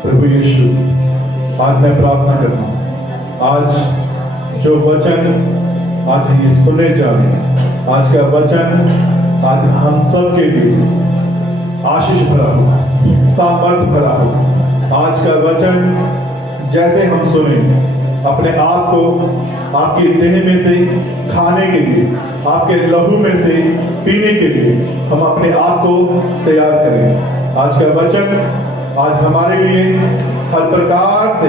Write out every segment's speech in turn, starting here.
प्रभु यीशु, आज मैं प्रार्थना करता हूँ, आज जो वचन आज ये सुने जा रहे हैं, आज का वचन आज हम सब के लिए आशीष भरा हो, सामर्थ भरा हो। आज का वचन जैसे हम सुने, अपने आप को आपके देह में से खाने के लिए, आपके लहू में से पीने के लिए हम अपने आप को तैयार करें। आज का वचन आज हमारे लिए हर प्रकार से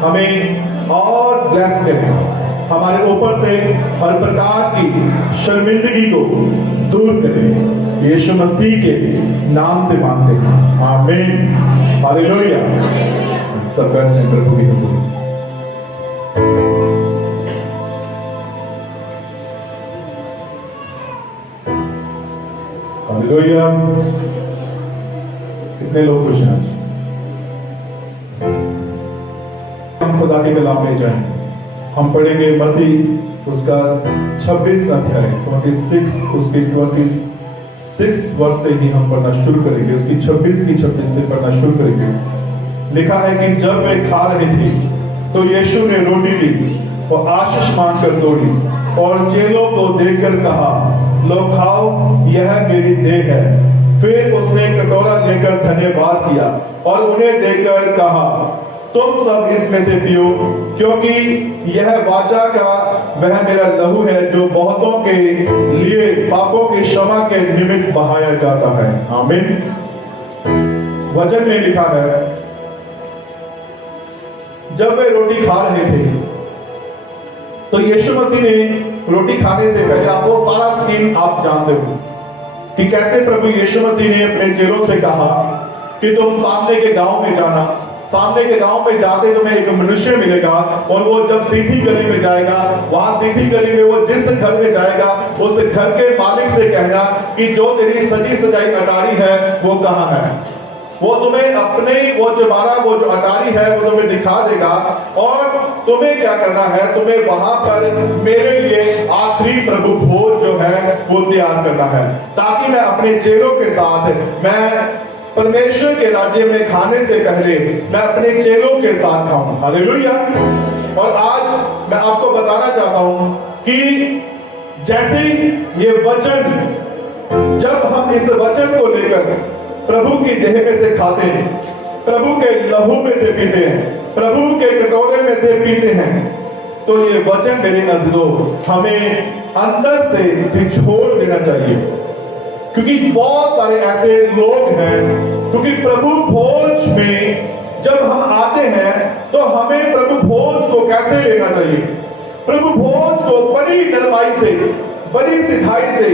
हमें और ब्लेस करें, हमारे ऊपर से हर प्रकार की शर्मिंदगी को दूर करें। यीशु मसीह के नाम से मांगते हैं, आमीन, हालेलुया। सब बैठ जाएं प्रभु की हुजूर। हालेलुया। कितने लोग खुश हैं? हम खुदा के कलाम में जाएंगे। हम पढ़ेंगे मत्ती उसका 26 अध्याय 26 उसके 26 वर्ष से ही हम पढ़ना शुरू करेंगे। उसकी 26 से पढ़ना शुरू करेंगे। लिखा है कि जब वे खा रहे थे तो यीशु ने रोटी ली और आशीष मांगकर तोड़ी और चेलों को देकर कहा, लो खाओ, यह मेरी देह है। फिर उसने कटोरा लेकर धन्यवाद किया और उन्हें देकर कहा, तुम सब इसमें से पियो, क्योंकि यह वाचा का वह मेरा लहू है जो बहुतों के लिए पापों की क्षमा के निमित्त बहाया जाता है। आमीन। वचन में लिखा है, जब वे रोटी खा रहे थे तो यीशु मसीह ने रोटी खाने से पहले, आप वो सारा सीन आप जानते हो कि कैसे प्रभु यीशु मसीह ने अपने चेलों से कहा कि तुम सामने के गांव में जाना। सामने के गांव में जाते तुम्हें एक मनुष्य मिलेगा और वो जब सीधी गली में जाएगा, वहां सीधी गली में वो जिस घर में जाएगा उस घर के मालिक से कहना कि जो तेरी सजी सजाई अटारी है वो कहाँ है। वो तुम्हें अपने वो जो अटारी है वो तुम्हें दिखा देगा और तुम्हें क्या करना है, तुम्हें वहां पर मेरे लिए आखिरी प्रभु भोज जो है वो तैयार करना है, ताकि मैं अपने चेलों के साथ, मैं परमेश्वर के राज्य में खाने से पहले मैं अपने चेलों के साथ खाऊं। हालेलुया। और आज मैं आपको बताना चाहता हूं कि जैसे ये वचन, जब हम इस वचन को लेकर प्रभु की देह में से खाते हैं, प्रभु के लहू में से पीते हैं, प्रभु के कटोरे में से पीते हैं, तो ये वचन मेरे नजरों हमें अंदर से झिझोड़ देना चाहिए। क्योंकि बहुत सारे ऐसे लोग हैं, क्योंकि प्रभु भोज में जब हम आते हैं तो हमें प्रभु भोज को कैसे लेना चाहिए, प्रभु भोज को बड़ी नरमाई से, बड़ी सिधाई से,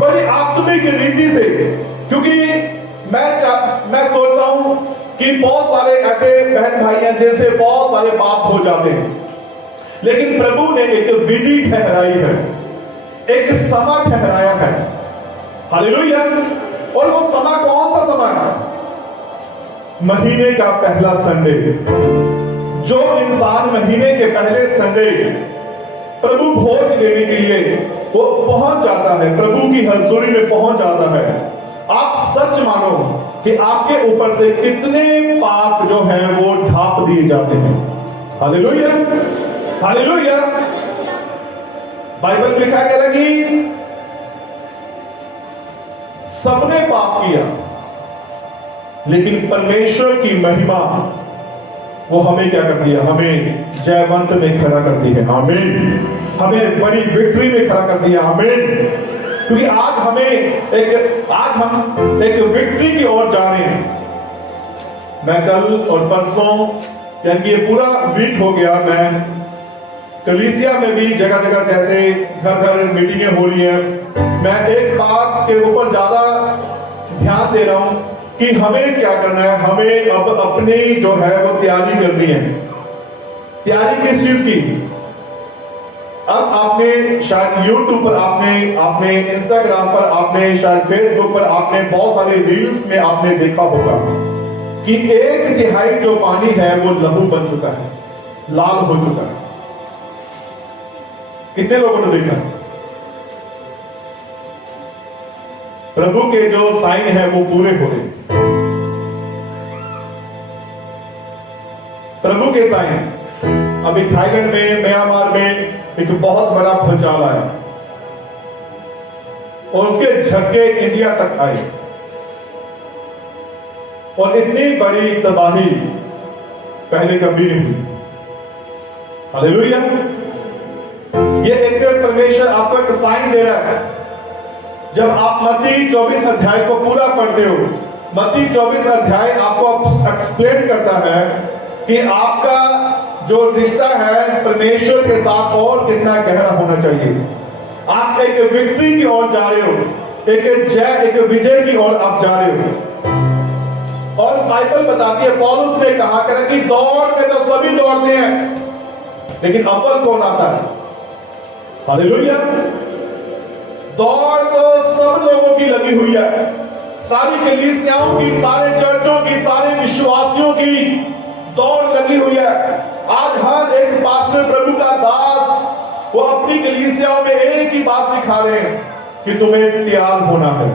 बड़ी आत्मिक रीति से। क्योंकि मैं सोचता हूं कि बहुत सारे ऐसे बहन भाई हैं जिनसे बहुत सारे पाप हो जाते हैं, लेकिन प्रभु ने एक विधि ठहराई है, एक समय ठहराया है। हालेलुया। और वो समय कौन सा समय है? महीने का पहला संडे। जो इंसान महीने के पहले संडे प्रभु भोज लेने के लिए वो पहुंच जाता है, प्रभु की हजूरी में पहुंच जाता है, आप सच मानो कि आपके ऊपर से कितने पाप जो हैं वो ढांप दिए जाते हैं। Hallelujah, hallelujah. बाइबल में लिखा गया कि सबने पाप किया, लेकिन परमेश्वर की महिमा वो हमें क्या करती है, हमें जयवंत में खड़ा करती है। आमीन। हमें बड़ी विक्ट्री में खड़ा करती है। आमीन। क्योंकि आज हम एक विक्ट्री की ओर जा रहे हैं। मैं कल और परसों, यानी ये पूरा वीक हो गया, मैं कलीसिया में भी जगह जगह जैसे घर घर मीटिंगें हो रही हैं, मैं एक बात के ऊपर ज्यादा ध्यान दे रहा हूं कि हमें क्या करना है। हमें अब अपनी जो है वो तैयारी करनी है। तैयारी किस चीज की? अब आपने शायद YouTube पर, आपने Instagram पर, आपने शायद Facebook पर, आपने बहुत सारे रील्स में आपने देखा होगा कि 1/3 जो पानी है वो लहू बन चुका है, लाल हो चुका है। कितने लोगों ने देखा? प्रभु के जो साइन है वो पूरे हो रहे। प्रभु के साइन। अभी थाईलैंड में, म्यांमार में एक बहुत बड़ा भूचाल आया और उसके झटके इंडिया तक आए और इतनी बड़ी तबाही पहले कभी नहीं हुई। हालेलुया। ये एक परमेश्वर आपको एक साइन दे रहा है। जब आप मत्ती 24 अध्याय को पूरा पढ़ते हो, मत्ती 24 अध्याय आपको एक्सप्लेन करता है कि आपका जो रिश्ता है परमेश्वर के साथ और कितना गहरा होना चाहिए। आप एक विक्ट्री की ओर जा रहे हो, एक विजय की ओर आप जा रहे हो। और बाइबल बताती है, पौलुस ने कहा करें कि दौड़ में तो सभी दौड़ते हैं, लेकिन अव्वल कौन आता है? हालेलुया। दौड़ तो सब लोगों की लगी हुई है, सारी कलीसियाओं की, सारे चर्चों की, सारे विश्वासियों की दौड़ लगी हुई है। आज हर एक पास्टर, प्रभु का दास, वो अपनी कलीसियाओं में एक ही बात सिखा रहे हैं कि तुम्हें तैयार होना है।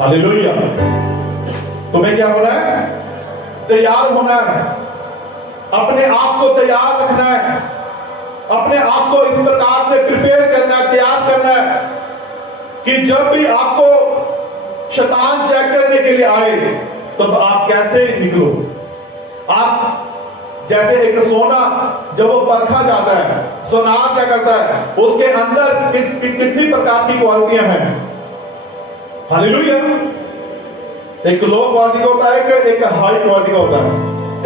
हालेलुया। तुम्हें क्या होना है? तैयार होना है। अपने आप को तैयार रखना है, अपने आप को इस प्रकार से प्रिपेयर करना है, तैयार करना है कि जब भी आपको शैतान चेक करने के लिए आए तब आप कैसे निकलो। आप जैसे एक सोना जब वो परखा जाता है, सोनार क्या करता है, उसके अंदर कितनी प्रकार की क्वालिटियां हैं। हालेलुया। एक लो क्वालिटी का होता है, एक हाई क्वालिटी का होता है,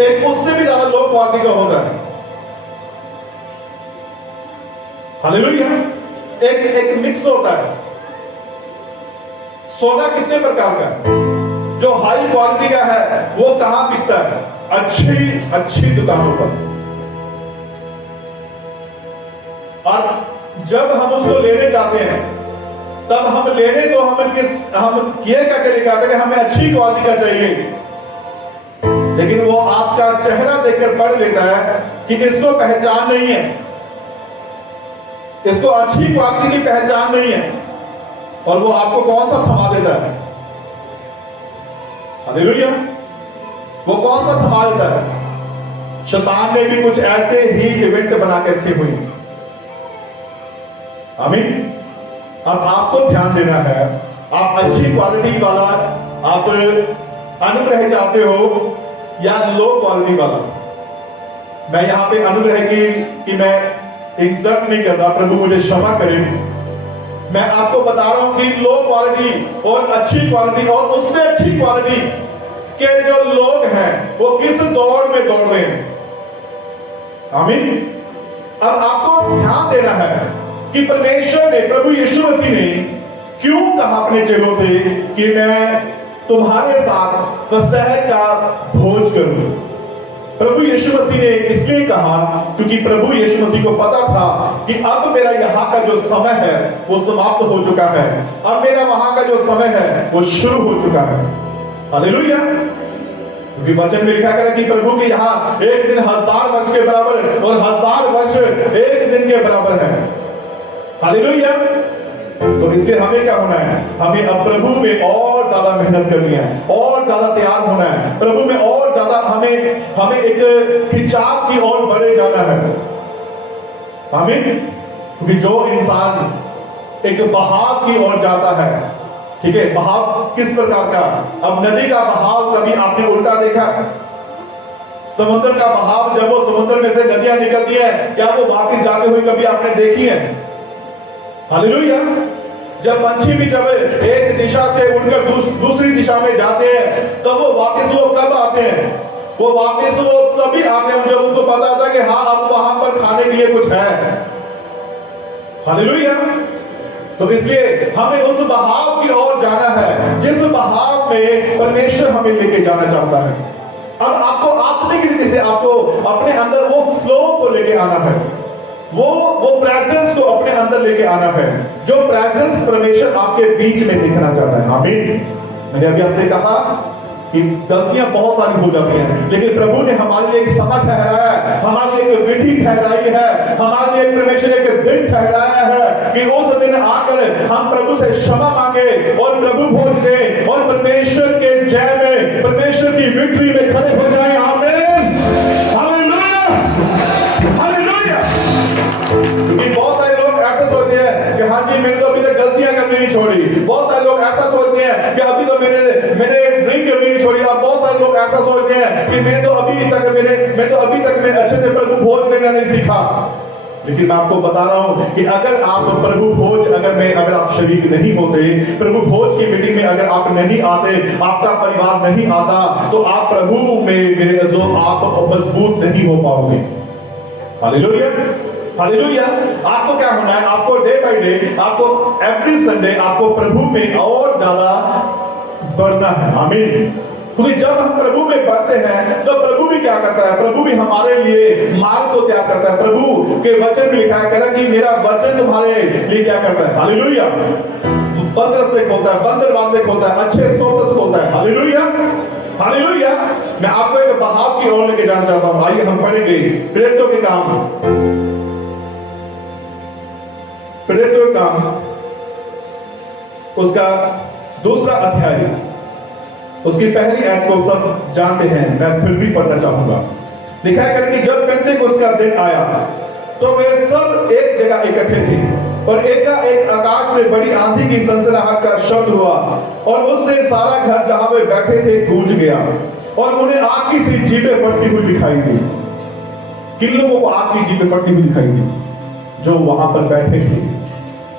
एक उससे भी ज्यादा लो क्वालिटी का होता है। हालेलुया। एक मिक्स होता है। सोना कितने प्रकार का है? जो हाई क्वालिटी का है वो कहां बिकता है? अच्छी दुकानों पर। और जब हम उसको लेने जाते हैं तब हम लेने तो हम ये क्या लेके आते हैं कि हमें अच्छी क्वालिटी का चाहिए, लेकिन वो आपका चेहरा देखकर पढ़ लेता है कि इसको पहचान नहीं है, इसको अच्छी क्वालिटी की पहचान नहीं है, और वो आपको कौन सा थमा देता है? हालेलुया। वो कौन सा थमा देता है? शैतान ने भी कुछ ऐसे ही इवेंट बना के रखे हुए। आमीन। अब आपको ध्यान देना है, आप अच्छी क्वालिटी वाला आप अनुग्रह चाहते हो या लो क्वालिटी वाला। मैं यहां पे अनुग्रह कि मैं एग्जैक्ट नहीं कर रहा, प्रभु मुझे क्षमा करें। मैं आपको बता रहा हूं कि लो क्वालिटी और अच्छी क्वालिटी और उससे अच्छी क्वालिटी के जो लोग हैं वो किस दौड़ में दौड़ रहे हैं। आमीन। अब आपको ध्यान देना है कि परमेश्वर ने, प्रभु यीशु मसीह ने क्यों कहा अपने चेलों से कि मैं तुम्हारे साथ फसह का भोज करूं। प्रभु यीशु मसीह ने इसलिए कहा क्योंकि प्रभु यीशु मसीह को पता था कि अब मेरा यहाँ का जो समय है वो समाप्त हो चुका है, अब मेरा वहां का जो समय है वो शुरू हो चुका है। हालेलुया। क्योंकि वचन में लिखा गया कि प्रभु के यहाँ एक दिन 1000 वर्ष के बराबर और 1000 वर्ष एक दिन के बराबर है। हालेलुया। तो इसलिए हमें क्या होना है? हमें अब प्रभु में और ज्यादा मेहनत करनी है, और ज्यादा तैयार होना है, प्रभु में और ज्यादा हमें एक खिंचाव की ओर बढ़े जाना है। आमीन। क्योंकि जो इंसान एक बहाव की ओर जाता है, ठीक है, बहाव किस प्रकार का? अब नदी का बहाव कभी आपने उल्टा देखा? समुद्र का बहाव, जब वो समुद्र में से नदियां निकलती है, क्या वो वापस जाते हुए कभी आपने देखी है? हालेलुया। जब पंछी भी जब एक दिशा से उड़कर दूसरी दिशा में जाते हैं तब वो वापस वो कब आते हैं? वो वापस वो तभी आते हैं जब उनको पता था कि हाँ अब वहां पर खाने के लिए कुछ है। हालेलुया। तो इसलिए हमें उस बहाव की ओर जाना है जिस बहाव में परमेश्वर हमें लेके जाना चाहता है। अब आपको अपने रीति से आपको अपने अंदर वो फ्लो को लेके आना है, वो प्रेजेंस को अपने अंदर लेके आना है, जो प्रेजेंस परमेश्वर आपके बीच में देखना चाहता है। आमीन। मैंने अभी आपसे कहा कि गलतियां बहुत सारी हो जाती हैं, लेकिन प्रभु ने हमारे लिए एक समय ठहराया है, हमारे लिए एक विधि ठहराई है, हमारे लिए परमेश्वर ने एक दिन ठहराया है कि उस दिन आकर हम प्रभु से क्षमा मांगे और प्रभु भोज दे और परमेश्वर के जय में, परमेश्वर की विक्ट्री में खड़े हो जाए। आमीन। बार बहुत सारे लोग ऐसा सोचते हैं कि मैं तो अभी तक मैं अच्छे से प्रभु भोज लेना नहीं सीखा। लेकिन मैं आपको बता रहा हूं कि अगर आप प्रभु भोज अगर आप शरीक नहीं होते, प्रभु भोज की मीटिंग में अगर आप नहीं आते, आपका परिवार नहीं आता, तो आप प्रभु में मेरे जो आप मजबूत नहीं हो पाओगे। Hallelujah, hallelujah. आपको क्या होना है? आपको डे बाय डे, आपको एवरी संडे आपको प्रभु में और ज्यादा बढ़ना है। आमीन। क्योंकि जब हम प्रभु में बढ़ते हैं तो प्रभु भी क्या करता है? प्रभु भी हमारे लिए मार्ग को तैयार करता है। प्रभु के वचन में लिखा है, कह रहा कि मेरा वचन तुम्हारे लिए क्या करता है? हालेलुया। बंद से खोलता है, बंद दरवाजे खोलता है, अच्छे सोर्स से खोलता है। Hallelujah, hallelujah. मैं आपको एक बहाव की ओर लेके जाना चाहता हूं। आइए हम पढ़ेंगे प्रेरितों के काम, प्रेरितों के काम उसका 2 अध्याय, उसकी पहली आयत को सब जानते हैं, मैं फिर भी पढ़ना चाहूंगा। लिखा है कि जब पेंतेकोस्त का दिन आया तो वे सब एक जगह इकट्ठे थे और एकाएक आकाश से बड़ी आंधी की सनसनाहट का शब्द हुआ और उससे सारा घर जहां वे बैठे थे गूंज गया और उन्हें आग की सी जीभें फटती हुई दिखाई दी। किन लोगों को आग की जीभें फटती हुई दिखाई दी? जो वहां पर बैठे थे।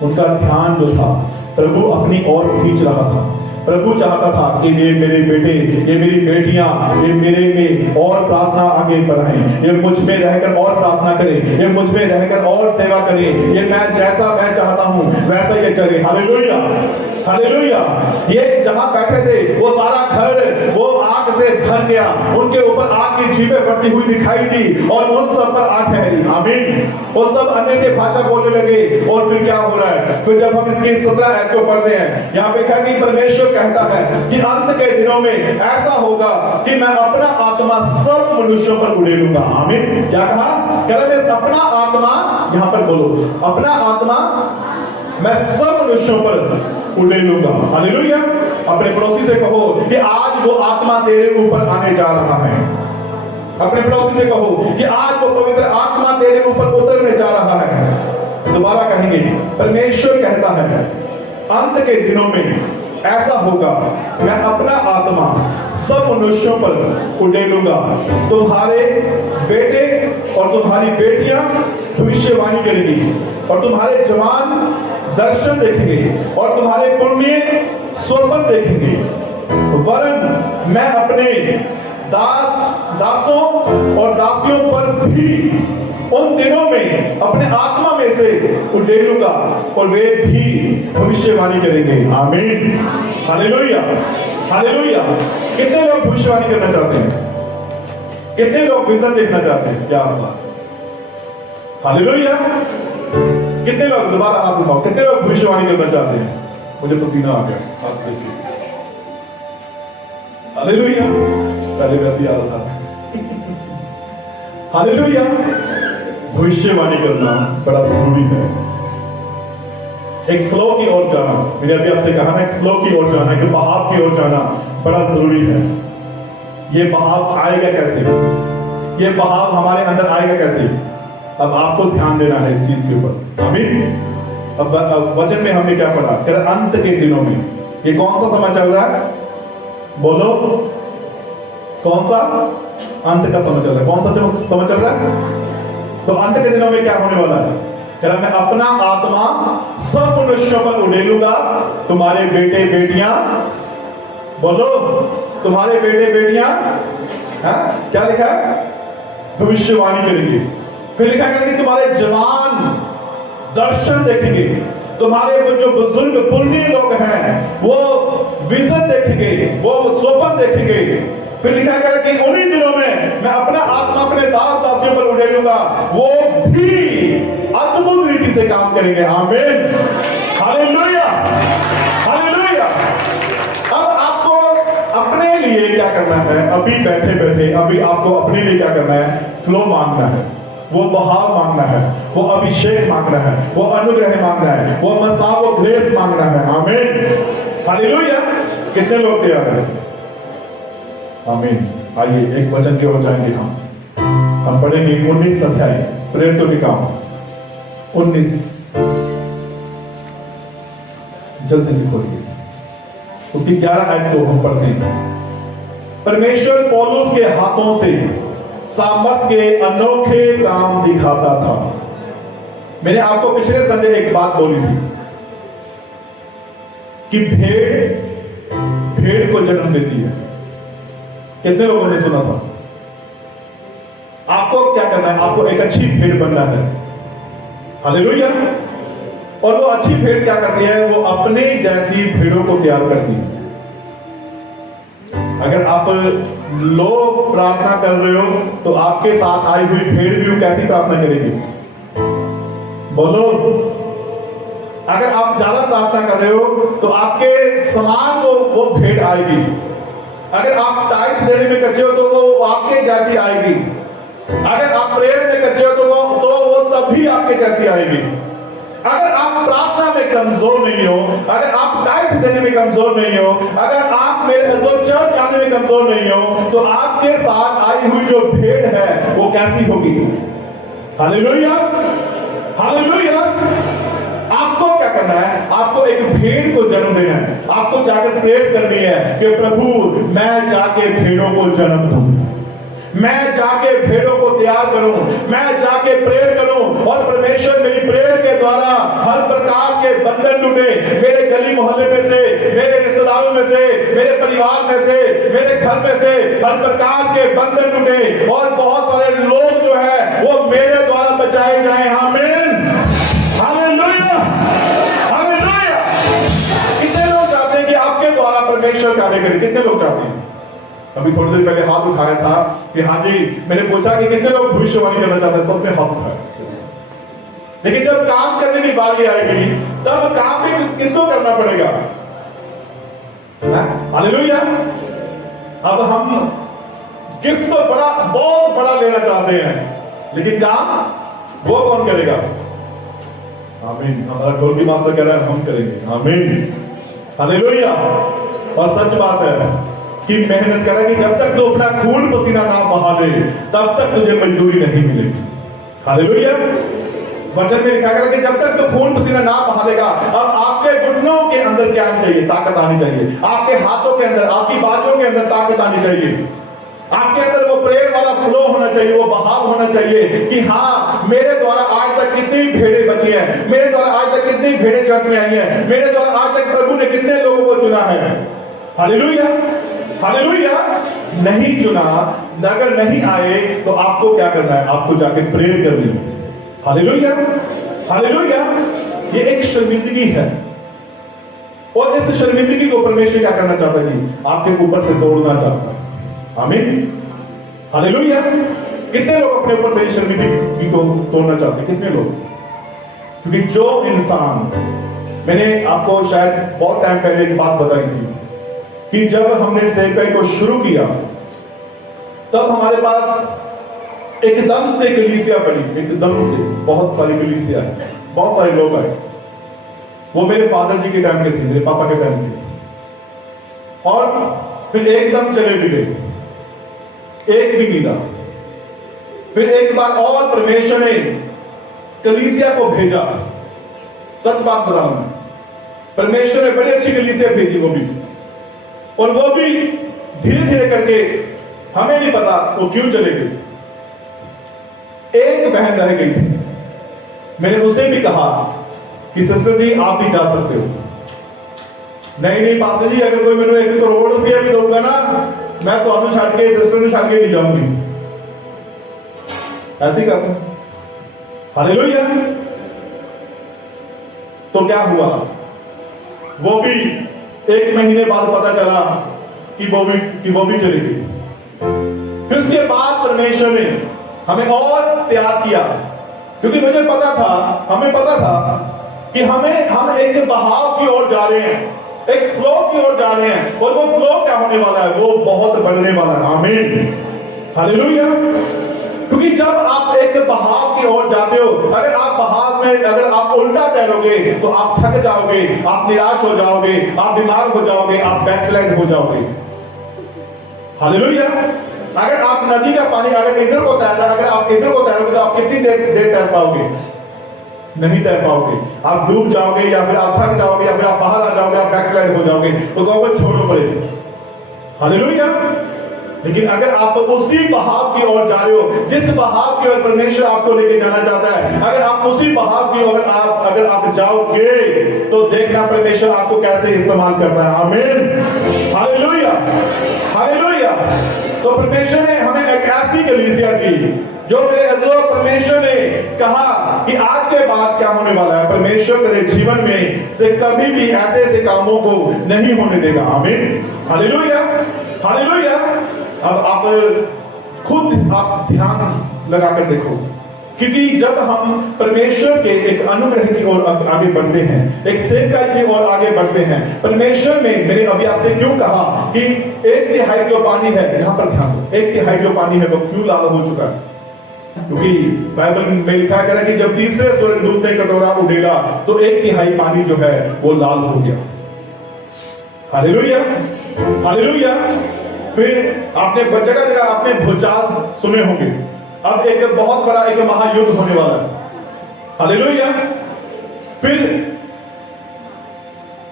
उनका ध्यान जो था प्रभु अपनी ओर खींच रहा था। प्रभु चाहता था कि ये मेरे बेटे, ये मेरी बेटियां, ये मेरे में और प्रार्थना आगे बढ़ाएं, ये मुझ में रहकर और प्रार्थना करें, ये मुझ में रहकर और सेवा करें, ये मैं जैसा मैं चाहता हूं वैसा ये चले। Hallelujah, hallelujah. ये जहां बैठे थे वो सारा घर वो आग से भर गया, उनके ऊपर आग की जीभें फटती हुई दिखाई दी और उन सब पर आग ठहरी। आमीन। वो सब अन्य भाषा बोलने लगे। और फिर क्या हो रहा है? फिर जब हम इसकी 17 आयत को पढ़ते हैं, यहाँ पे क्या कि परमेश्वर कहता है कि अंत के दिनों में ऐसा होगा कि मैं अपना आत्मा सब मनुष्यों पर उड़ेलूंगा। आमीन। क्या कहा? कह रहे हैं अपना आत्मा, यहां पर बोलो, अपना आत्मा मैं सब मनुष्यों पर उड़ेलूंगा। हालेलुया। अपने पड़ोसी से कहो कि आज वो आत्मा तेरे ऊपर आने जा रहा है। अपने पड़ोसी से कहो कि आज वो पवित्र आत्मा तेरे ऊपर उतरने जा रहा है। दोबारा कहेंगे, परमेश्वर कहता है अंत के दिनों में ऐसा होगा, मैं अपना आत्मा सब मनुष्यों पर उड़ेलूंगा। तुम्हारे बेटे और तुम्हारी बेटियां भविष्यवाणी करेंगी और तुम्हारे जवान दर्शन देखेंगे और तुम्हारे पुण्य स्वप्न देखेंगे। वरन मैं अपने दासों और दासियों पर भी उन दिनों में अपने आत्मा में से उड़ेलूंगा और वे भी भविष्यवाणी करेंगे। आमीन। Hallelujah, hallelujah. कितने लोग भविष्यवाणी करना चाहते हैं? कितने लोग विजन देखना चाहते हैं? क्या होगा? हालेलुया। कितने लोग, दोबारा हाथ उठाओ, कितने लोग भविष्यवाणी करना चाहते हैं? मुझे पसीना आ गया, हाथ देखिए। हालेलुया। पहले वैसे याद था। हालेलुया। भविष्यवाणी करना बड़ा जरूरी है। एक फ्लो की ओर जाना, मैंने अभी आपसे कहा ना, एक फ्लो की ओर जाना, एक बहाव की ओर जाना बड़ा जरूरी है। ये बहाव आएगा कैसे? ये बहाव हमारे अंदर आएगा कैसे? अब आपको ध्यान देना है इस चीज के ऊपर। आमीन। अब वचन में हमने क्या पढ़ा? अंत के दिनों में। ये कौन सा समय चल रहा है? बोलो, कौन सा? अंत का समय चल रहा है। कौन सा समय चल रहा है? तो अंत के दिनों में क्या होने वाला है? कह रहा मैं अपना आत्मा सब मनुष्यों पर उड़ेलूंगा। तुम्हारे बेटे बेटियां, बोलो, तुम्हारे बेटे बेटियां, क्या लिखा है? भविष्यवाणी करेंगे। फिर लिखा है कि तुम्हारे जवान दर्शन देखेंगे, तुम्हारे वो जो बुजुर्ग पुण्य लोग हैं वो विजन देखेंगे, वो स्वप्न देखेंगे। फिर लिखा गया कि उन्हीं दिनों में मैं अपना आत्मा अपने दास दासियों पर उड़ेलूंगा, वो भी अद्भुत रीति से काम करेंगे। आमीन। Hallelujah, hallelujah. अब आपको अपने लिए क्या करना है? अभी बैठे बैठे अभी आपको अपने लिए क्या करना है? फ्लो मांगना है, वो बहाव मांगना है, वो अभिषेक मांगना है, वो अनुग्रह मांगना है, वो मसा, वो ग्रेस मांगना है। आमीन। हालेलुया। कितने लोग तैयार हैं? आमीन। आइए एक वचन की ओर जाएंगे। हम पढ़ेंगे 19 अध्याय प्रेरितों के काम 19। जल्दी से खोलिए, उसकी 11 आयत को हम पढ़ते हैं। परमेश्वर पौलुस के हाथों से सामर्थ के अनोखे काम दिखाता था। मैंने आपको पिछले संडे एक बात बोली थी कि भेड़ को जन्म देती है। कितने लोगों ने सुना था? आपको क्या करना है? आपको एक अच्छी भेड़ बनना है। हालेलुया। और वो अच्छी भेड़ क्या करती है? वो अपने जैसी भेड़ों को तैयार करती है। अगर आप लोग प्रार्थना कर रहे हो तो आपके साथ आई हुई भेड़ भी वो कैसी प्रार्थना करेगी? बोलो। अगर आप ज्यादा प्रार्थना कर रहे हो तो आपके समान वो भेड़ आएगी। अगर आप टाइट देने में कच्चे हो तो वो आपके जैसी आएगी। अगर आप प्रेयर में कच्चे हो तो वो तभी आपके जैसी आएगी। अगर आप प्रार्थना में कमजोर नहीं हो, अगर आप टाइट देने में कमजोर नहीं हो, अगर आप मेरे चर्च आने में कमजोर नहीं हो, तो आपके साथ आई हुई जो भेड़ है वो कैसी होगी? Hallelujah, hallelujah. आपको क्या करना है? आपको एक भेड़ को जन्म देना है। आपको जाकर प्रेयर करनी है कि प्रभु मैं जाके भेड़ों को जन्म दूं, मैं जाके भेड़ों को तैयार करूं, मैं जाके प्रेयर करूं और परमेश्वर मेरी प्रेयर के द्वारा हर प्रकार के बंधन टूटे। मेरे गली मोहल्ले में से, मेरे रिश्तेदारों में से, मेरे परिवार में से, मेरे घर में से हर प्रकार के बंधन टूटे और बहुत सारे लोग जो है वो मेरे द्वारा बचाए जाए। आमीन, हालेलुया, हालेलुया। कितने लोग चाहते हैं कि आपके द्वारा परमेश्वर कार्य करे? कितने लोग चाहते हैं? अभी थोड़ी देर पहले हाथ उठाया था कि हाँ जी, मैंने पूछा कि कितने लोग भविष्यवाणी करना चाहते हैं? सबने हाथ उठाया। लेकिन जब काम करने की बारी आएगी तब काम भी किसको करना पड़ेगा? हालेलुया। अब हम गिफ्ट तो बड़ा, बहुत बड़ा लेना चाहते हैं, लेकिन काम वो कौन करेगा? आमीन। हमारा गोल्डी मास्टर कह रहा है हम करेंगे। आमीन, हालेलुया। और सच बात है कि मेहनत करेगी जब तक तो अपना खून पसीना ना बहा दे तब तक तुझे मजदूरी नहीं मिलेगी। हालेलुया। वचन में लिखा गया कि जब तक तो खून पसीना ना बहालेगा। अब आपके घुटनों के अंदर क्या चाहिए? ताकत आनी चाहिए। आपके हाथों के अंदर, आपकी बाजुओं के अंदर ताकत आनी चाहिए। आपके अंदर वो प्रेयर वाला फ्लो होना चाहिए, वो बहाव होना चाहिए कि हाँ, मेरे द्वारा आज तक कितनी भेड़ें बची हैं, मेरे द्वारा आज तक कितनी भेड़ें चर्च में आई हैं, मेरे द्वारा आज तक प्रभु ने कितने लोगों को चुना है। Hallelujah, hallelujah. नहीं चुना, अगर नहीं आए तो आपको क्या करना है? आपको जाके प्रेयर करनी है। Hallelujah, hallelujah. ये एक शर्मिंदगी है और इस शर्मिंदगी को परमेश्वर क्या करना चाहता है? कि आपके ऊपर से तोड़ना चाहता है। आमीन, हालेलुया। कितने लोग अपने ऊपर से इस शर्मिंदगी को तोड़ना चाहते हैं? कितने लोग? क्योंकि जो इंसान, मैंने आपको शायद बहुत टाइम पहले एक बात बताई थी कि जब हमने सेवकाई को शुरू किया तब हमारे पास एकदम से कलीसिया बनी, एकदम से बहुत सारी कलीसिया है, बहुत सारे लोग आए। वो मेरे फादर जी के टाइम के थे, मेरे पापा के टाइम के, और फिर एकदम चले भी गए, एक भी नहीं रहा। फिर एक बार और परमेश्वर ने कलीसिया को भेजा। सच बात बताऊं मैं, परमेश्वर ने बड़ी अच्छी कलीसिया भेजी, वो भी धीरे धीरे करके, हमें नहीं पता वो क्यों चले गए। एक बहन रह गई थी, मैंने उसे भी कहा कि सिस्टर जी आप भी जा सकते हो। नहीं पास्टर जी, अगर कोई मेरे 1 करोड़ रुपया भी दूंगा ना, मैं तो अनु छाड़ के, सिस्टर ने छाड़ के नहीं जाऊंगी। ऐसे ही करते हैं। हालेलुया। तो क्या हुआ? वो भी 1 महीने बाद पता चला कि वो भी चली गई। फिर उसके बाद परमेश्वर ने हमें और तैयार किया, क्योंकि मुझे पता था, हमें पता था कि हम एक बहाव की ओर जा रहे हैं, एक फ्लो की ओर जा रहे हैं, और वो फ्लो क्या होने वाला है? वो बहुत बढ़ने वाला है। आमीन, हालेलुया। क्योंकि जब आप एक बहाव की ओर जाते हो, अगर आप बहाव में, अगर आप उल्टा तैरोगे तो आप थक जाओगे, आप निराश हो जाओगे, आप बीमार हो जाओगे, आप बैकस्लाइड हो जाओगे। हालेलुया। अगर आप नदी का पानी, अगर इधर को तैरना, अगर आप इधर को तैरोगे तो आप कितनी देर तैर पाओगे? नहीं तैर पाओगे, आप डूब जाओगे, या फिर आप थक जाओगे, या फिर आप बाहर आ जाओगे, आप बैकस्लाइड हो जाओगे, तो कहोगे छोड़ो पड़ेगा। हालेलुया। लेकिन अगर आप उसी बहाव की ओर जा रहे हो, जिस बहाव की ओर परमेश्वर आपको लेके जाना चाहता है, अगर आप उसी बहाव की ओर अगर आप जाओगे तो देखना परमेश्वर आपको कैसे इस्तेमाल करता है। आमीन, हालेलुया, हालेलुया। तो परमेश्वर ने हमें एक ऐसी कलीसिया दी जो मेरे अज़ीज़ों, परमेश्वर ने कहा कि आज के बाद क्या होने वाला है, परमेश्वर तेरे जीवन में से कभी भी ऐसे ऐसे कामों को नहीं होने देगा। आमीन, हालेलुया, हालेलुया। अब आप खुद आप ध्यान लगाकर देखो, क्योंकि जब हम परमेश्वर के एक अनुग्रह की ओर आगे बढ़ते हैं, एक सेवकाई की ओर आगे बढ़ते हैं, परमेश्वर में मैंने अभी आपसे क्यों कहा कि 1/3 जो पानी है, यहां पर ध्यान दो, 1/3 जो पानी है वो क्यों लाल हो चुका है? क्योंकि बाइबल में लिखा है कि जब तीसरे स्वर्गदूत ने कटोरा उड़ेला तो 1/3 पानी जो है वो लाल हो गया। Hallelujah, hallelujah. फिर आपने जगह जगह आपने भूचाल सुने होंगे। अब एक बहुत बड़ा एक महायुद्ध होने वाला है। हालेलुया। फिर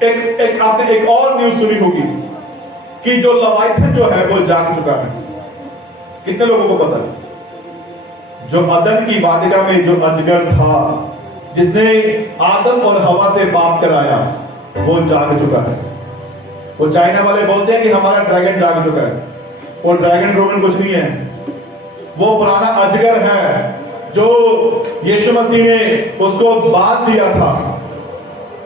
एक आपने एक और न्यूज सुनी होगी कि जो लवाइथन जो है वो जाग चुका है। कितने लोगों को पता है? जो अदन की वाटिका में जो अजगर था, जिसने आदम और हवा से पाप कराया, वो जाग चुका है। वो चाइना वाले बोलते हैं कि हमारा ड्रैगन जाग चुका है। वो ड्रैगन ड्रोगन कुछ नहीं है, वो पुराना अजगर है जो यीशु मसीह ने उसको बांध दिया था।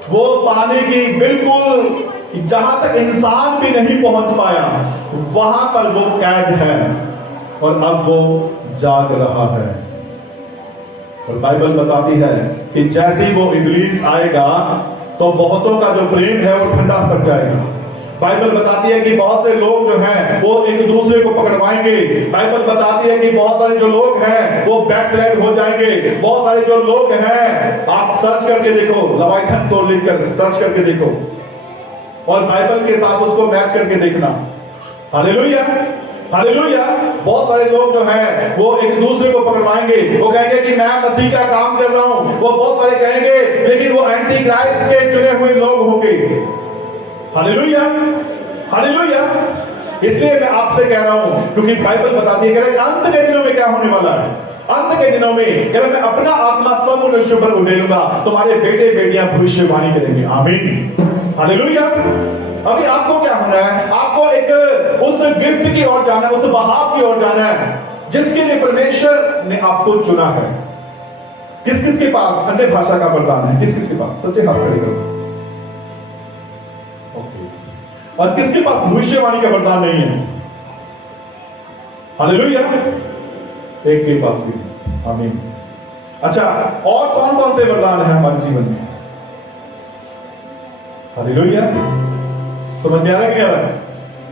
वो पानी की बिल्कुल जहां तक इंसान भी नहीं पहुंच पाया, वहां पर वो कैद है और अब वो जाग रहा है। और बाइबल बताती है कि जैसे ही वो इब्लीस आएगा तो बहुतों का जो प्रेम है वो ठंडा पड़ जाएगा। बाइबल बताती है कि बहुत से लोग जो हैं वो एक दूसरे को पकड़वाएंगे। बाइबल बताती है कि बहुत सारे जो लोग हैं वो बैकस्लाइड हो जाएंगे। बहुत सारे जो लोग हैं, आप सर्च करके देखो, लवाइथन को लिखकर सर्च करके देखो और बाइबल के साथ उसको मैच करके देखना। Hallelujah, hallelujah. बहुत सारे लोग जो हैं वो एक दूसरे को पकड़वाएंगे। वो कहेंगे कि मैं मसीह का काम कर रहा हूं। वो बहुत सारे कहेंगे, लेकिन वो एंटी क्राइस्ट के चुने हुए लोग होंगे। Hallelujah, hallelujah. इसलिए मैं आपसे कह रहा हूं, क्योंकि बाइबल बताती है कि अंत के दिनों में क्या होने वाला है। अंत के दिनों में मैं अपना आत्मा सब मनुष्य पर उड़ेलूंगा, तुम्हारे बेटे बेटियां भविष्यवाणी करेंगे। आमीन, हालेलुया। अभी आपको क्या होना है? आपको एक उस गिफ्ट की ओर जाना है, उस बहाव की ओर जाना है जिसके लिए परमेश्वर ने आपको चुना है। किस किस के पास अन्य भाषा का वरदान है? किस किस के पास? सच्चे हाथ खड़े करो। और किसके पास भविष्यवाणी का वरदान नहीं है? हालेलुया। एक के पास भी। आमीन। अच्छा, और कौन कौन से वरदान है हमारे जीवन में? हालेलुया। समझ में आ रहा है क्या?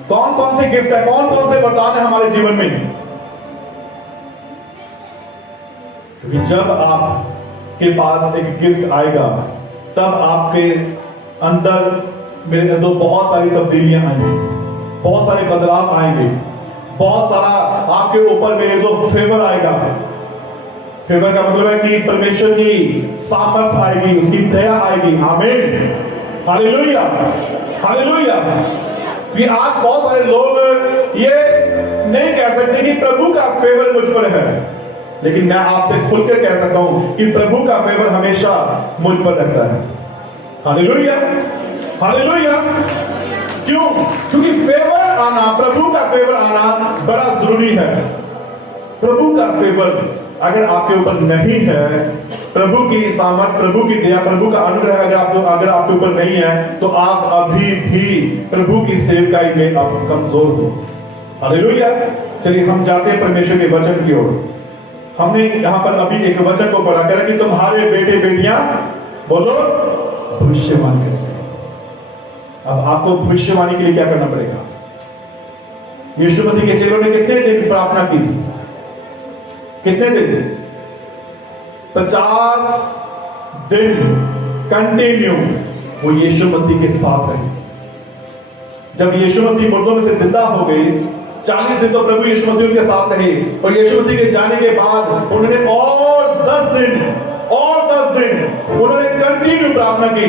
कौन कौन से गिफ्ट है, कौन कौन से वरदान है हमारे जीवन में? क्योंकि जब आपके पास एक गिफ्ट आएगा तब आपके अंदर मेरे तो बहुत सारी तब्दीलियां आएंगी, बहुत सारे बदलाव आएंगे, बहुत सारा आपके ऊपर मेरे तो फेवर आएगा। फेवर का मतलब है कि परमेश्वर की सामर्थ आएगी, उसकी दया आएगी। आमीन, हालेलुया, हालेलुया। कि आज बहुत सारे लोग ये नहीं कह सकते कि प्रभु का फेवर मुझ पर है, लेकिन मैं आपसे खुलकर कह सकता हूं कि प्रभु का फेवर हमेशा मुझ पर रहता है। Hallelujah, hallelujah. क्यों? क्योंकि फेवर आना, प्रभु का फेवर आना बड़ा जरूरी है। प्रभु का फेवर अगर आपके ऊपर नहीं है, प्रभु की सामर्थ, प्रभु की दया, प्रभु का अनुग्रह अगर आपके ऊपर नहीं है, तो आप अभी भी प्रभु की सेवकाई में आप कमजोर हो। हालेलुया। चलिए हम जाते हैं परमेश्वर के वचन की ओर। हमने यहां पर अभी एक वचन को पढ़ा कर कि तुम्हारे बेटे बेटियां बोलो भविष्यवाणी करेंगे। अब आपको भविष्यवाणी के लिए क्या करना पड़ेगा? यीशु मसीह के चेलों ने कितने दिन प्रार्थना की? कितने दिन? 50 दिन कंटिन्यू वो यीशु मसीह के साथ रहे। जब यीशु मसीह मुर्दों में से जिंदा हो गए, 40 दिन तो प्रभु यीशु मसीह उनके साथ रहे, और यीशु मसीह के जाने के बाद उन्होंने और 10 दिन उन्होंने कंटिन्यू प्रार्थना की।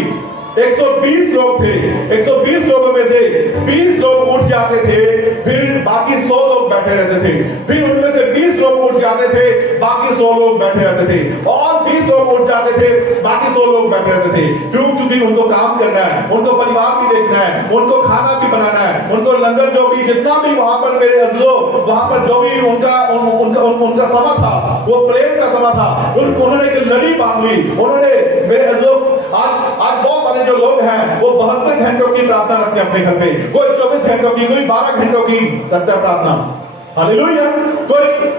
120 लोग थे, 120 लोगों में से 20 लोग उठ जाते थे, फिर बाकी 100 लोग बैठे रहते थे। फिर उनमें से 20 लोग उठ जाते थे, बाकी 100 लोग बैठे रहते थे, और 20 लोग उठ जाते थे, बाकी 100 लोग बैठे रहते थे। क्यों? क्योंकि उनको काम करना है, उनको परिवार भी देखना है, उनको खाना भी बनाना है, उनको लंगर जो भी जितना भी वहां पर मेरे अज़ीज़ों, वहां पर जो भी उनका समय था, वो प्रेम का समय था। उन्होंने एक लड़ी बांध ली। उन्होंने मेरे अज़ीज़ों, आज बहुत सारे जो लोग हैं वो 72 घंटों की प्रार्थना रखते हैं अपने घर में, कोई 24 घंटों की, कोई 12 घंटों की रखता है प्रार्थना। हालेलुया।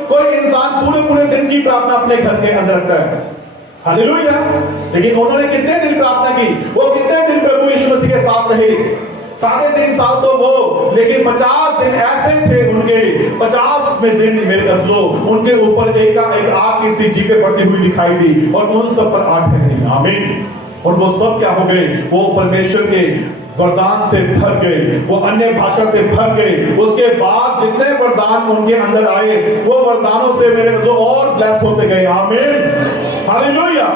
कोई इंसान पूरे दिन की प्रार्थना अपने घर के अंदर रखता है। हालेलुया। लेकिन उन्होंने कितने दिन प्रार्थना की? वो कितने दिन प्रभु यीशु मसीह के साथ रहे? 3.5 साल तो वो, लेकिन 50 दिन ऐसे थे उनके, 50वें दिन मेरे अज़ीज़ों, उनके ऊपर एक आग की सी जीभें फटती हुई दिखाई दी, और उन सब पर आग ठहरी। आमीन। और वो सब क्या हो गए? वो परमेश्वर के वरदान से भर गए, वो अन्य भाषा से भर गए। उसके बाद जितने वरदान उनके अंदर आए, वो वरदानों से मेरे जो और ब्लेस होते गए। आमीन। हालेलुया।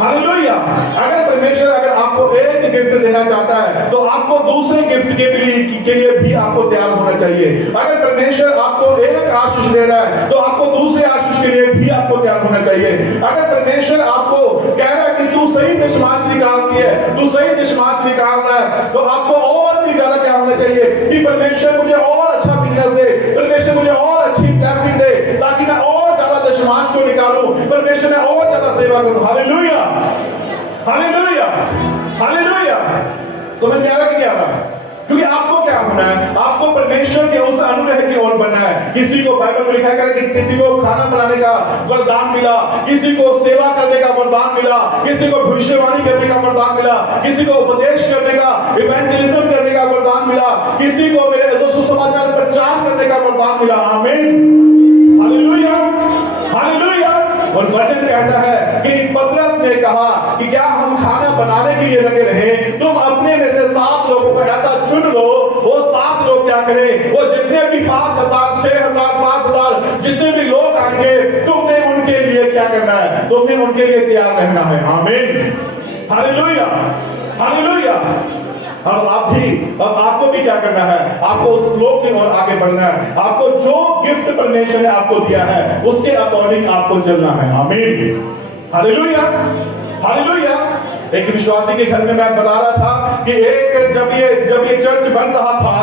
हालेलुया। अगर परमेश्वर अगर आपको एक गिफ्ट देना चाहता है, तो आपको दूसरे गिफ्ट के लिए भी आपको तैयार होना चाहिए। अगर परमेश्वर आपको एक आशीष दे रहा है, तो आपको दूसरे आशीष के लिए भी आपको तैयार होना चाहिए। अगर परमेश्वर आपको कह रहा है कि तू सही दशमांश निकालती है, तू सही दशमांश निकाल रहा है, तो आपको और भी ज्यादा क्या होना चाहिए कि परमेश्वर मुझे और अच्छा बिजनेस दे, परमेश्वर मुझे और अच्छी ब्लेसिंग दे, ताकि मैं और ज्यादा दशमांश को निकालूं, परमेश्वर मैं और ज्यादा सेवा करूं। हालेलुया। हालेलुया। हालेलुया। समझ में आ रहा कि क्या आ रहा है? क्योंकि आपको क्या होना है? आपको परमेश्वर के उस अनुग्रह की ओर बनना है। किसी को बाइबल में लिखा है कि किसी को खाना बनाने का वरदान मिला, किसी को सेवा करने का वरदान मिला, किसी को भविष्यवाणी करने का वरदान मिला, किसी को उपदेश करने का, इवेंजलिज्म करने का वरदान मिला, किसी को मेरे सुसमाचार प्रचार करने का वरदान मिला। आमीन। हालेलुया। हालेलुया। और वचन कहता है कि पतरस ने कहा कि क्या हम खाना बनाने के लिए लगे रहे? तुम अपने में से 7 लोगों को ऐसा चुन लो, वो 7 लोग क्या करें? वो जितने भी 5,000, 6,000, 7,000 जितने भी लोग आएंगे, तुमने उनके लिए क्या करना है? तुमने उनके लिए तैयार रहना है। आमीन। हालेलुया। हालेलुया। अब आपको भी क्या करना है? आपको उस लोक की ओर आगे बढ़ना है। आपको जो गिफ्ट परमेश्वर ने आपको दिया है, उसके अकॉर्डिंग आपको चलना है। आमीन। हालेलुया। हालेलुया। एक विश्वासी के घर में मैं बता रहा था कि जब ये चर्च बन रहा था,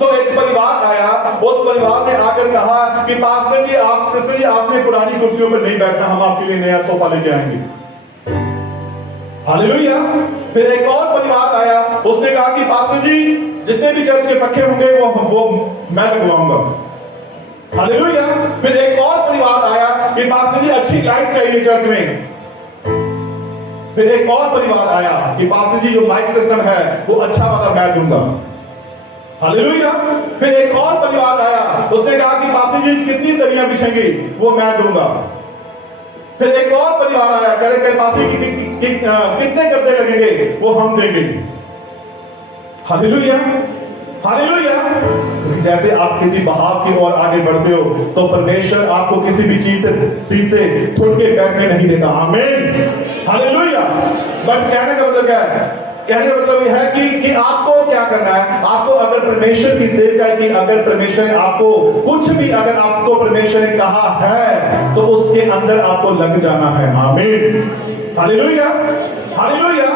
तो एक परिवार आया। उस परिवार ने आकर कहा कि पास्टर जी, सिस्टर जी, आपने पुरानी कुर्सियों पर नहीं बैठना, हम आपके लिए नया सोफा लेके आएंगे। हालेलुया। फिर एक और परिवार आया, उसने कहा कि पास्टर जी, जितने भी चर्च के पक्के होंगे वो मैं लगवाऊंगा। हालेलुया। फिर एक और परिवार आया कि पास्टर जी, अच्छी लाइट चाहिए चर्च में। फिर एक और परिवार आया कि पास्टर जी, जो माइक सिस्टम है वो अच्छा वाला मैं दूंगा। हालेलुया। फिर एक और परिवार आया, उसने कहा कि पास्टर जी, कितनी दरियां बिछेंगी, वो मैं दूंगा। फिर एक और परिवार आया, कह रहे पास्टर जी कितने गद्दे लगेंगे, वो हम देंगे। हालेलुया। हालेलुया। जैसे आप किसी बहाव की ओर आगे बढ़ते हो, तो परमेश्वर आपको किसी भी चीज से थोड़ के बैठने नहीं देता। आमीन। हालेलुया। बट कहने का मतलब क्या है? कहने का मतलब यह है कि आपको क्या करना है? आपको अगर परमेश्वर की सेवका की, अगर परमेश्वर ने आपको कुछ भी, अगर आपको परमेश्वर ने कहा है, तो उसके अंदर आपको लग जाना है। आमीन। हालेलुया। हालेलुया।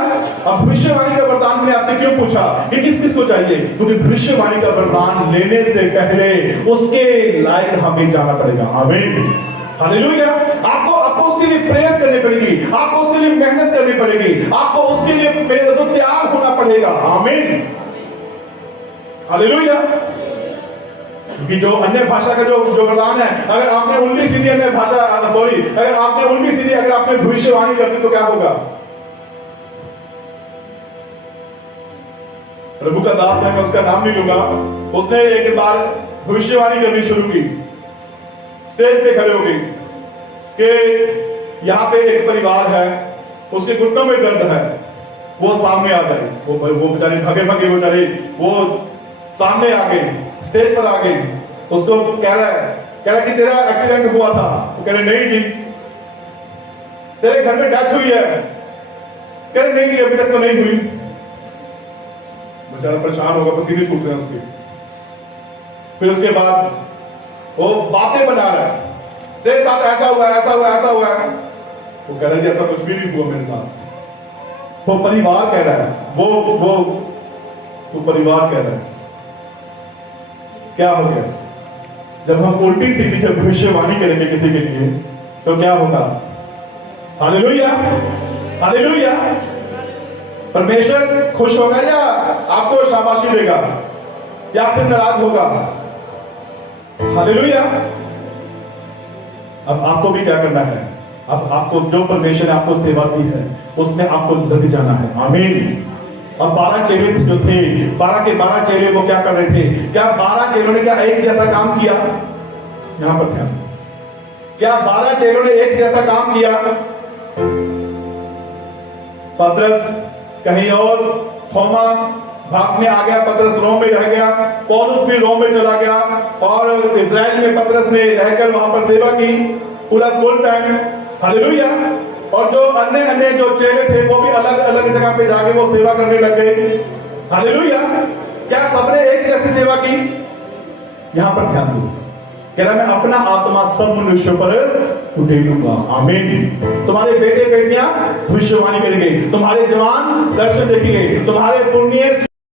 अब भविष्यवाणी का वरदान मैंने आपसे क्यों पूछा कि किस किस को चाहिए? क्योंकि भविष्यवाणी का वरदान लेने से पहले उसके लायक हमें जाना पड़ेगा। आमीन। हालेलुया। आपको उसके लिए प्रेयर करनी पड़ेगी, आपको उसके लिए मेहनत करनी पड़ेगी, आपको उसके लिए तैयार होना पड़ेगा। आमीन। हालेलुया। कि जो अन्य भाषा का जो वरदान है, अगर आपने उल्टी सीधी अन्य भाषा अगर आपने उल्टी सीधी अगर आपने भविष्यवाणी कर दी, तो क्या होगा? प्रभु का दास है, मैं उसका नाम नहीं लूंगा, उसने एक बार भविष्यवाणी करनी शुरू की। स्टेज पे खड़े हो गई कि यहाँ पे एक परिवार है, उसके घुटनों में दर्द है, वो सामने आ गए। वो बेचारे भगे वो बेचारे वो सामने आ गए, स्टेज पर आ गई। उसको कह रहा है कि तेरा एक्सीडेंट हुआ था। वो कह रहे नहीं जी, तेरे घर में डेथ हुई है। कह रहे नहीं अभी तक तो नहीं हुई। बेचारा परेशान होगा, पसीने छूट रहे हैं उसके। फिर उसके बाद वो बातें बना रहा है, तेरे साथ ऐसा हुआ ऐसा हुआ ऐसा हुआ। वो कह रहा है ऐसा कुछ भी नहीं हुआ मेरे साथ। वो परिवार कह रहा है, वो परिवार कह रहा है। क्या हो गया? जब हम उल्टी सीधी जब भविष्यवाणी करेंगे किसी के लिए तो क्या होगा? Hallelujah, hallelujah. परमेश्वर खुश होगा या आपको शाबाशी देगा या आपसे नाराज होगा? हालेलुया। अब आपको भी क्या करना है? अब आपको जो परमेश्वर ने आपको सेवा दी है उसमें आपको लग जाना है। आमीन। और 12 चेले जो थे, 12 के 12 चेले वो क्या कर रहे थे? क्या 12 चेलों ने क्या एक जैसा काम किया? यहां पर ध्यान। क्या 12 चेलों ने एक जैसा काम किया? पतरस कहीं और, थोमा भागने आ गया, पतरस रोम में रह गया, पौलुस भी रोम में चला गया और इजराइल में पतरस ने रहकर वहां पर सेवा की पूरा फुल टाइम। हालेलुया। और जो अन्य अन्य जो चेले थे वो भी अलग अलग जगह पे जाके वो सेवा करने लग गए। हालेलुया। क्या सबने एक जैसी सेवा की? यहां पर ध्यान दो। कह रहा मैं अपना आत्मा सब मनुष्यों पर उठेलूंगा। आमीन। तुम्हारे बेटे बेटियां भविष्यवाणी करेंगे, तुम्हारे जवान दर्शन देखेंगे, तुम्हारे पुण्य